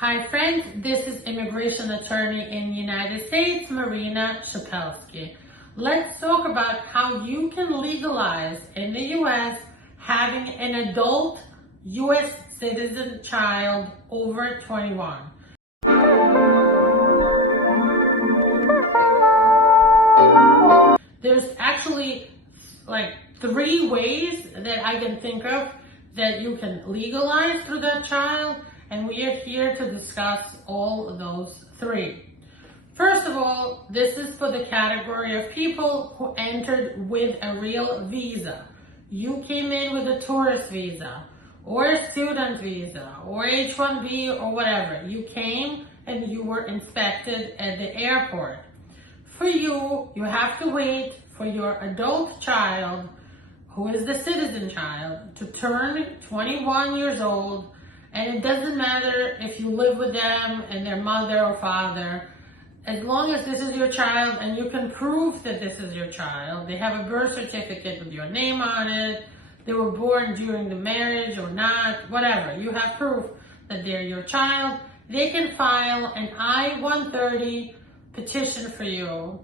Hi friends, this is immigration attorney in the United States, Marina Shepelsky. Let's talk about how you can legalize in the U.S. having an adult U.S. citizen child over 21. There's actually like 3 ways that I can think of that you can legalize through that child, and we are here to discuss all of those 3. First of all, this is for the category of people who entered with a real visa. You came in with a tourist visa, or a student visa, or H-1B, or whatever. You came and you were inspected at the airport. For you, you have to wait for your adult child, who is the citizen child, to turn 21 years old. And it doesn't matter if you live with them and their mother or father, as long as this is your child and you can prove that this is your child. They have a birth certificate with your name on it, they were born during the marriage or not, whatever. You have proof that they're your child. They can file an I-130 petition for you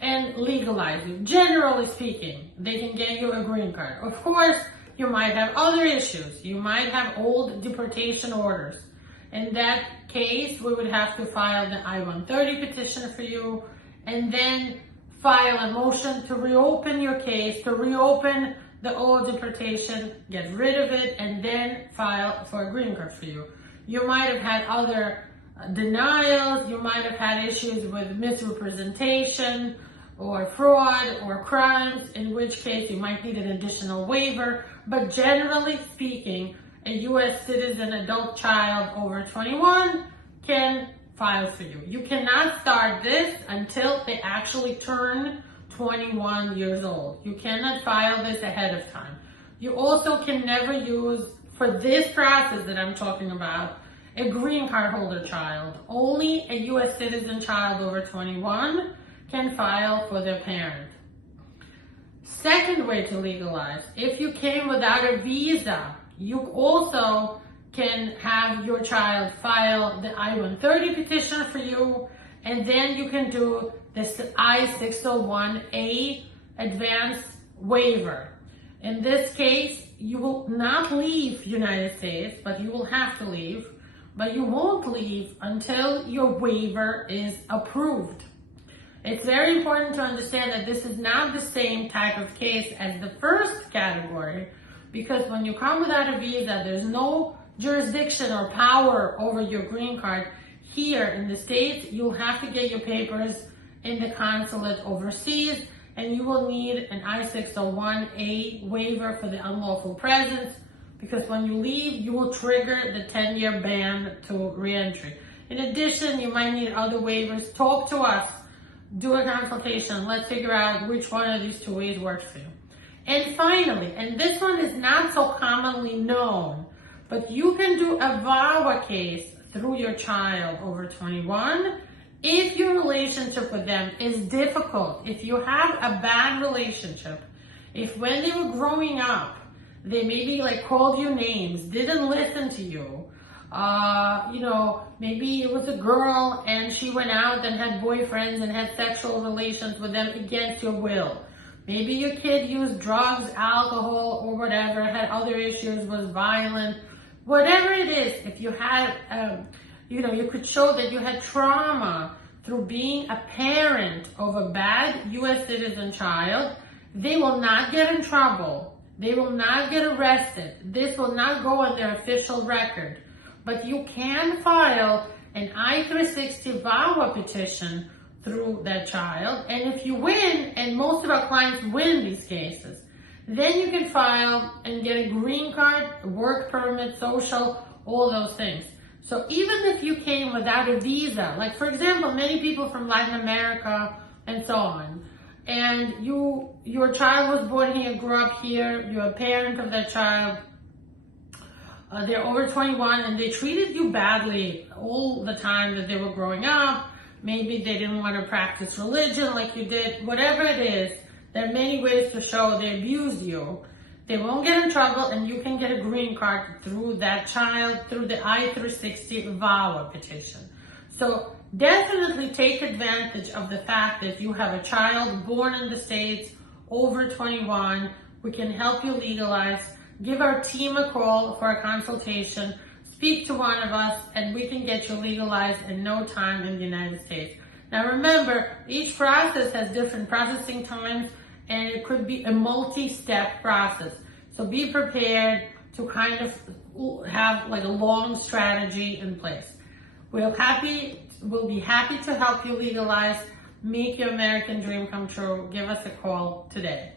and legalize you. Generally speaking, they can get you a green card. Of course, you might have other issues. You might have old deportation orders. In that case, we would have to file the I-130 petition for you and then file a motion to reopen your case, to reopen the old deportation, get rid of it, and then file for a green card for you. You might have had other denials. You might have had issues with misrepresentation or fraud or crimes, in which case you might need an additional waiver. But generally speaking, a U.S. citizen adult child over 21 can file for you. You cannot start this until they actually turn 21 years old. You cannot file this ahead of time. You also can never use, for this process that I'm talking about, a green card holder child. Only a U.S. citizen child over 21 can file for their parent. Second way to legalize, if you came without a visa, you also can have your child file the I-130 petition for you, and then you can do this I-601A advanced waiver. In this case, you will not leave United States, but you will have to leave, but you won't leave until your waiver is approved. It's very important to understand that this is not the same type of case as the first category, because when you come without a visa, there's no jurisdiction or power over your green card. Here in the States, you'll have to get your papers in the consulate overseas, and you will need an I-601A waiver for the unlawful presence, because when you leave, you will trigger the 10-year ban to reentry. In addition, you might need other waivers. Talk to us. Do a consultation. Let's figure out which one of these 2 ways works for you. And finally, and this one is not so commonly known, but you can do a VAWA case through your child over 21 if your relationship with them is difficult, if you have a bad relationship, if when they were growing up, they maybe like called you names, didn't listen to you, maybe it was a girl and she went out and had boyfriends and had sexual relations with them against your will. Maybe your kid used drugs, alcohol, or whatever, had other issues, was violent. Whatever it is, if you had, you could show that you had trauma through being a parent of a bad U.S. citizen child, they will not get in trouble. They will not get arrested. This will not go on their official record. But you can file an I-360 VAWA petition through that child. And if you win, and most of our clients win these cases, then you can file and get a green card, work permit, social, all those things. So even if you came without a visa, like for example, many people from Latin America and so on, and your child was born here, grew up here, you're a parent of that child, they're over 21 and they treated you badly all the time that they were growing up. Maybe they didn't want to practice religion like you did. Whatever it is, there are many ways to show they abused you. They won't get in trouble, and you can get a green card through that child, through the I-360 VAWA petition. So definitely take advantage of the fact that you have a child born in the States, over 21. We can help you legalize. Give our team a call for a consultation. Speak to one of us, and we can get you legalized in no time in the United States. Now remember, each process has different processing times, and it could be a multi-step process. So be prepared to kind of have like a long strategy in place. We'll be happy to help you legalize, make your American dream come true. Give us a call today.